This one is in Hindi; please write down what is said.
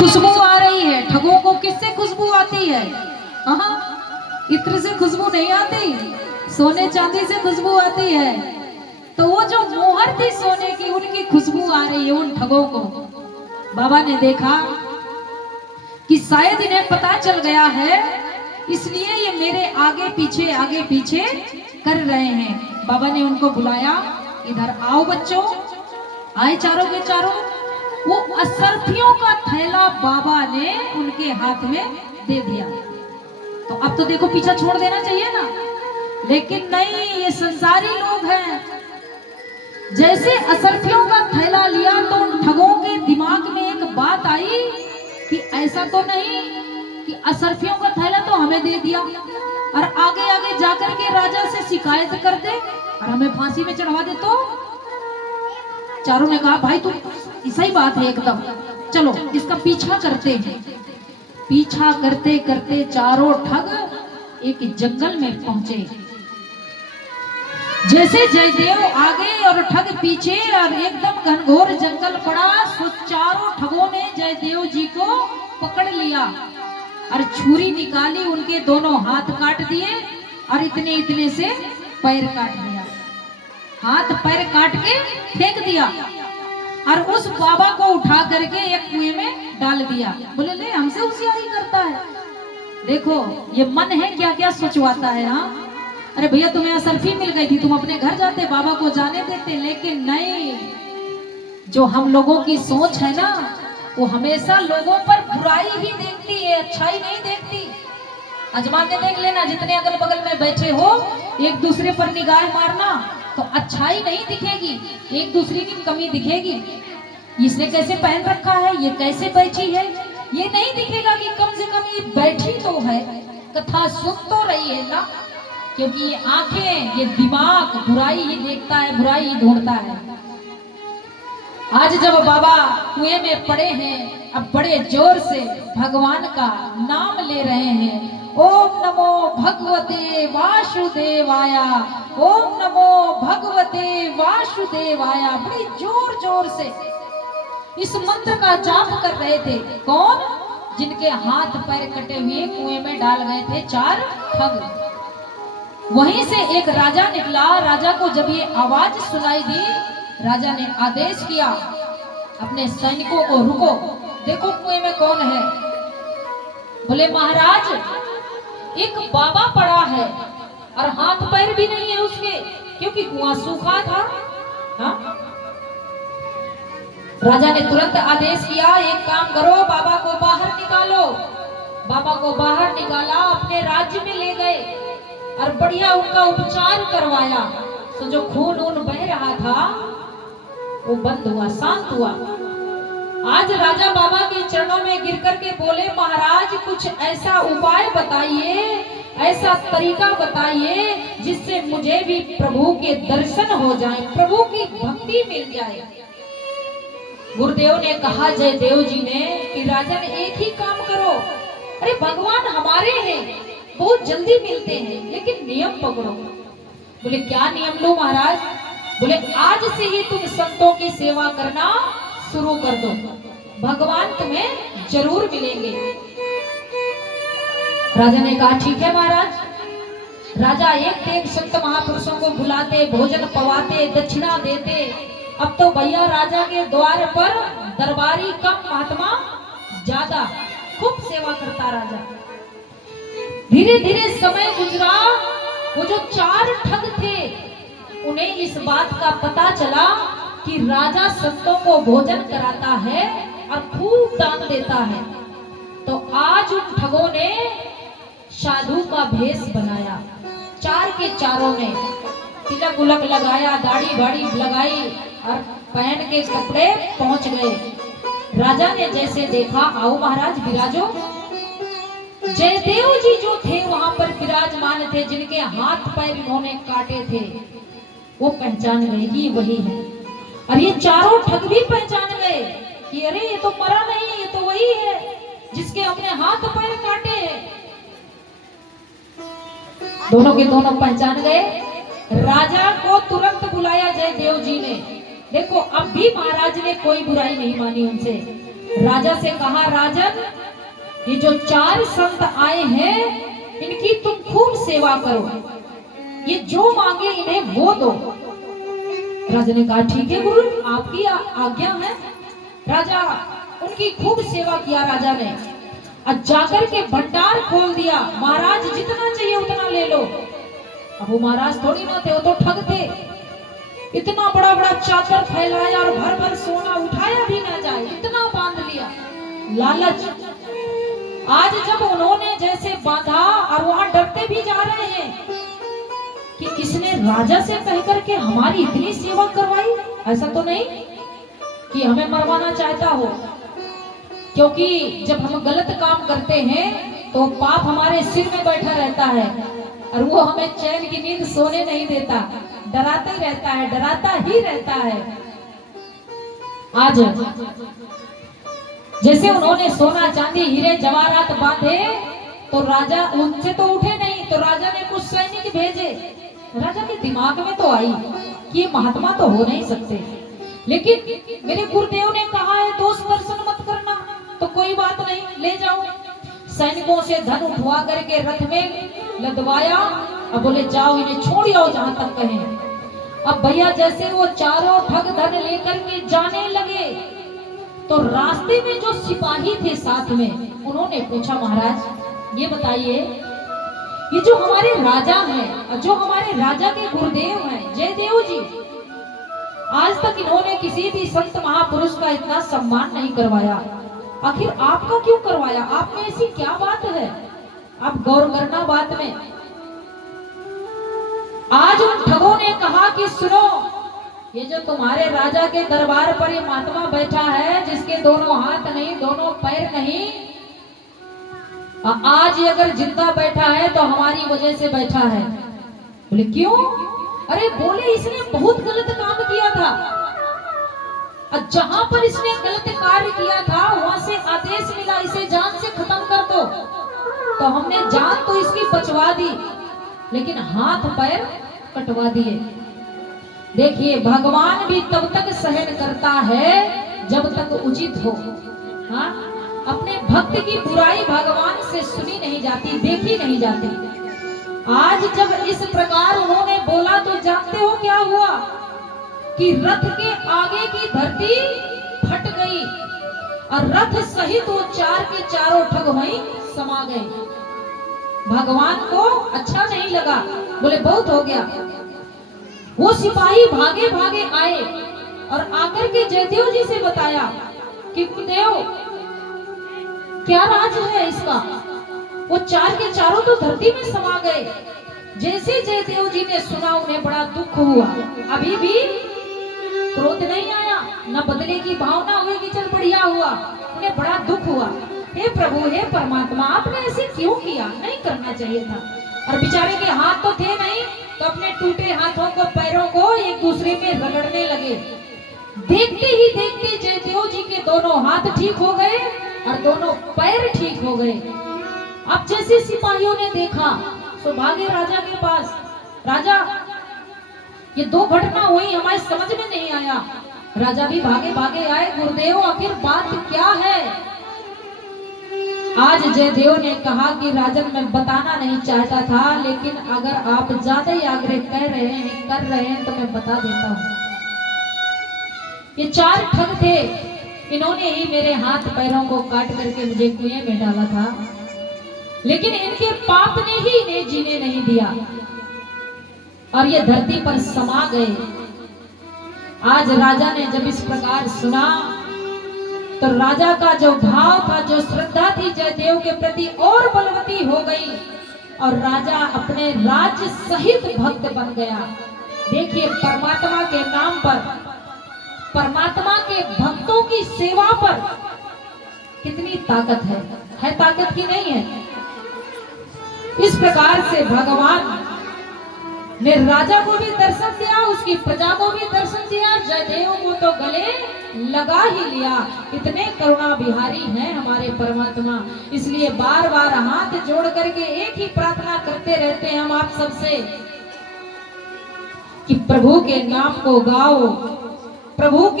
खुशबू आ रही है। ठगों को किससे खुशबू आती है? हाँ, इत्र से खुशबू नहीं आती, सोने चांदी से खुशबू आती है। तो वो जो मोहर थी सोने की, उनकी खुशबू आ रही है उन ठगों को। बाबा ने देखा कि शायद इन्हें पता चल गया है, इसलिए ये मेरे आगे पीछे कर रहे हैं। बाबा ने उनको बुलाया, इधर आओ बच्चों। आए चारों के चारों। वो असरफियों का थैला बाबा ने उनके हाथ में दे दिया। तो अब तो देखो पीछा छोड़ देना चाहिए ना, लेकिन नहीं, ये संसारी लोग हैं। जैसे असरफियों का थैला लिया तो उन ठगों के दिमाग में एक बात आई कि ऐसा तो नहीं कि असरफियों का थैला तो हमें दे दिया और आगे आगे जाकर के राजा से शिकायत कर दे और हमें फांसी में चढ़वा दे। तो चारों ने कहा भाई तुम सही बात है एकदम, चलो इसका पीछा करते हैं। पीछा करते करते चारों ठग एक जंगल में पहुंचे। जैसे जयदेव आगे और ठग पीछे और एकदम घनघोर जंगल पड़ा, तो चारों ठगों ने जयदेव जी को पकड़ लिया और छुरी निकाली, उनके दोनों हाथ काट दिए और इतने इतने से पैर काट दिया। हाथ पैर काट के फेंक दिया और उस बाबा को उठा करके एक कुएं में डाल दिया। बोले ले हमसे होशियारी करता है, देखो ये मन है क्या क्या सोचवाता है। हाँ, अरे भैया तुम्हें असरफी मिल गई थी, तुम अपने घर जाते, बाबा को जाने देते, लेकिन नहीं। जो हम लोगों की सोच है ना, वो हमेशा लोगों पर बुराई ही देखती है, अच्छाई नहीं देखती। आजमा के देख लेना, जितने अगल बगल में बैठे हो, एक दूसरे पर निगाह मारना तो अच्छाई नहीं दिखेगी, एक दूसरे की कमी दिखेगी। इसने कैसे पहन रखा है, ये कैसे बैठी है, ये नहीं दिखेगा कि कम से कम ये बैठी तो है, कथा सुन तो रही है ना। क्योंकि ये आंखें, ये दिमाग बुराई ही देखता है, बुराई ही ढूंढता है। आज जब बाबा कुएं में पड़े हैं, अब बड़े जोर से भगवान का नाम ले रहे हैं। ओम नमो भगवते वासुदेवाया, ओम नमो भगवते वासुदेवाया। बड़ी जोर जोर से इस मंत्र का जाप कर रहे थे। कौन? जिनके हाथ पैर कटे हुए कुएं में डाल गए थे चार ठग। वहीं से एक राजा निकला। राजा को जब ये आवाज सुनाई दी, राजा ने आदेश किया अपने सैनिकों को, रुको देखो कुएं में कौन है। बोले महाराज एक बाबा पड़ा है और हाथ पैर भी नहीं है उसके, क्योंकि कुआं सूखा था। हाँ? राजा ने तुरंत आदेश किया, एक काम करो, बाबा को बाहर निकालो। बाबा को बाहर निकाला, अपने राज्य में ले गए और बढ़िया उनका उपचार करवाया। तो जो खून ऊन बह रहा था वो बंद हुआ, शांत हुआ। आज राजा बाबा के चरणों में गिर करके बोले महाराज कुछ ऐसा उपाय बताइए, ऐसा तरीका बताइए जिससे मुझे भी प्रभु के दर्शन हो जाए, प्रभु की भक्ति मिल जाए। गुरुदेव ने कहा जयदेव जी ने कि राजन एक ही काम करो, अरे भगवान हमारे हैं, बहुत जल्दी मिलते हैं, लेकिन नियम पकड़ो। बोले क्या नियम लो महाराज? बोले आज से ही तुम संतों की सेवा करना शुरू कर दो, भगवान तुम्हें जरूर मिलेंगे। राजा ने कहा ठीक है महाराज। राजा एक संत महापुरुषों को बुलाते, भोजन पवाते, दक्षिणा देते। अब तो भैया राजा के द्वार पर दरबारी कम, महात्मा ज्यादा, खूब सेवा करता राजा। धीरे धीरे समय गुजरा। वो जो चार ठग थे उन्हें इस बात का पता चला कि राजा संतों को भोजन कराता है और खूब दान देता है। तो आज उन ठगों ने साधु का भेष बनाया। चार के चारों ने तिलक उलक लगाया, दाढ़ी बाड़ी लगाई और पहन के कपड़े पहुंच गए। राजा ने जैसे देखा, आओ महाराज विराजो। जयदेव जी जो थे वहां पर विराजमान थे, जिनके हाथ पैर इन्होंने काटे थे, वो पहचान गए कि वही है। और ये चारों ठग भी पहचान गए कि अरे ये तो मरा नहीं, ये तो वही है जिसके अपने हाथ पैर काटे हैं। दोनों के दोनों पहचान गए। राजा को तुरंत बुलाया जयदेव जी ने। देखो अब भी महाराज ने कोई बुराई नहीं मानी उनसे। राजा से कहा, राजन ये जो 4 संत आए हैं इनकी तुम खूब सेवा करो, ये जो मांगे इन्हें वो दो। राजा ने कहा, ठीक है गुरु, आपकी आज्ञा है। राजा उनकी खूब सेवा किया राजा ने, और जाकर के भंडार खोल दिया। महाराज जितना चाहिए उतना ले लो। अब वो महाराज थोड़ी ना थे, वो तो ठग थे। इतना बड़ा बड़ा चादर फैलाया और भर भर सोना उठाया भी ना जाए, इतना बांध लिया। लालच। आज जब उन्होंने जैसे बांधा और वहां डरते भी जा रहे हैं कि किसने राजा से कहकर के हमारी इतनी सेवा करवाई, ऐसा तो नहीं कि हमें मरवाना चाहता हो। क्योंकि जब हम गलत काम करते हैं तो पाप हमारे सिर में बैठा रहता है और वो हमें चैन की नींद सोने नहीं देता, डराता ही रहता है, डराता ही रहता है। आज जैसे उन्होंने सोना चांदी हीरे जवाहरात बांधे तो राजा उनसे तो उठे नहीं, तो राजा ने कुछ सैनिक भेजे। राजा के दिमाग में तो आई कि ये महात्मा तो हो नहीं सकते, लेकिन मेरे गुरुदेव ने कहा है दोष दर्शन मत करना, तो कोई बात नहीं, ले जाओ। सैनिकों से धन उठवा करके रथ में लदवाया, अब बोले जाओ इन्हें छोड़ आओ जहां तक कहें। अब भैया जैसे वो चारों ठग धन लेकर के जाने लगे तो रास्ते में जो सिपाही थे साथ में, उन्होंने पूछा, महाराज ये बताइए, ये जो हमारे राजा हैं, जो हमारे राजा के गुरुदेव हैं जयदेव जी, आज तक इन्होंने किसी भी संत महापुरुष का इतना सम्मान नहीं करवाया, आखिर आपका क्यों करवाया? आप में ऐसी क्या बात है? आप गौर करना बात में। आज उन ठगों ने कहा कि सुनो, ये जो तुम्हारे राजा के दरबार पर ये महात्मा बैठा है जिसके दोनों हाथ नहीं, दोनों पैर नहीं, आज ये अगर जिंदा बैठा है तो हमारी वजह से बैठा है। बोले क्यों? अरे बोले इसने बहुत गलत काम किया था, और जहां पर इसने गलत कार्य किया था वहां से आदेश मिला इसे जान से खत्म कर दो, तो हमने जान तो इसकी बचवा दी लेकिन हाथ पैर कटवा दिए। देखिए भगवान भी तब तक सहन करता है जब तक उचित हो। हाँ, अपने भक्त की बुराई भगवान से सुनी नहीं जाती, देखी नहीं जाती। आज जब इस प्रकार उन्होंने बोला तो जानते हो क्या हुआ कि रथ के आगे की धरती फट गई और रथ सहित वो 4 के चारों ठग वहीं समा गए। भगवान को अच्छा नहीं लगा, बोले बहुत हो गया। वो सिपाही भागे भागे आए और आकर के जयदेव जी से बताया कि गुरुदेव क्या राज है इसका, वो 4 के चारों तो धरती में समा गए। जैसे जयदेव जी ने सुना उन्हें बड़ा दुख हुआ, अभी भी क्रोध नहीं आया, न बदले की भावना हुई कि चल बढ़िया हुआ, उन्हें बड़ा दुख हुआ। हे प्रभु, हे परमात्मा, आपने ऐसे क्यों किया? नहीं करना चाहिए था। और बेचारे के हाथ तो थे नहीं, तो अपने टूटे हाथों को पैरों को एक दूसरे में रगड़ने लगे। देखते ही देखते जयदेव जी के दोनों हाथ ठीक हो गए और दोनों पैर ठीक हो गए। अब जैसे सिपाहियों ने देखा तो भागे राजा के पास। राजा, ये 2 घटना हुई, हमारे समझ में नहीं आया। राजा भी भागे भागे आए, गुरुदेव आखिर बात क्या है? आज जयदेव ने कहा कि राजन मैं बताना नहीं चाहता था, लेकिन अगर आप ज्यादा ही आग्रह कर रहे हैं तो मैं बता देता हूँ। ये 4 ठग थे, इन्होंने ही मेरे हाथ पैरों को काट करके मुझे कुएं में डाला था, लेकिन इनके पाप ने ही इन्हें जीने नहीं दिया और ये धरती पर समा गए। आज राजा ने जब इस प्रकार सुना तो राजा का जो भाव था, जो श्रद्धा थी जयदेव के प्रति और बलवती हो गई और राजा अपने राज्य सहित भक्त बन गया। देखिए परमात्मा के नाम पर, परमात्मा के भक्तों की सेवा पर कितनी ताकत है ताकत की नहीं है? इस प्रकार से भगवान ने राजा को भी दर्शन दिया, उसकी प्रजा को भी दर्शन दिया, जयदेव को तो गले लगा ही लिया। इतने करुणा बिहारी हैं हमारे परमात्मा, इसलिए बार बार हाथ जोड़ करके एक ही प्रार्थना करते रहते हैं हम आप सबसे कि प्रभु के नाम को गाओ, प्रभु के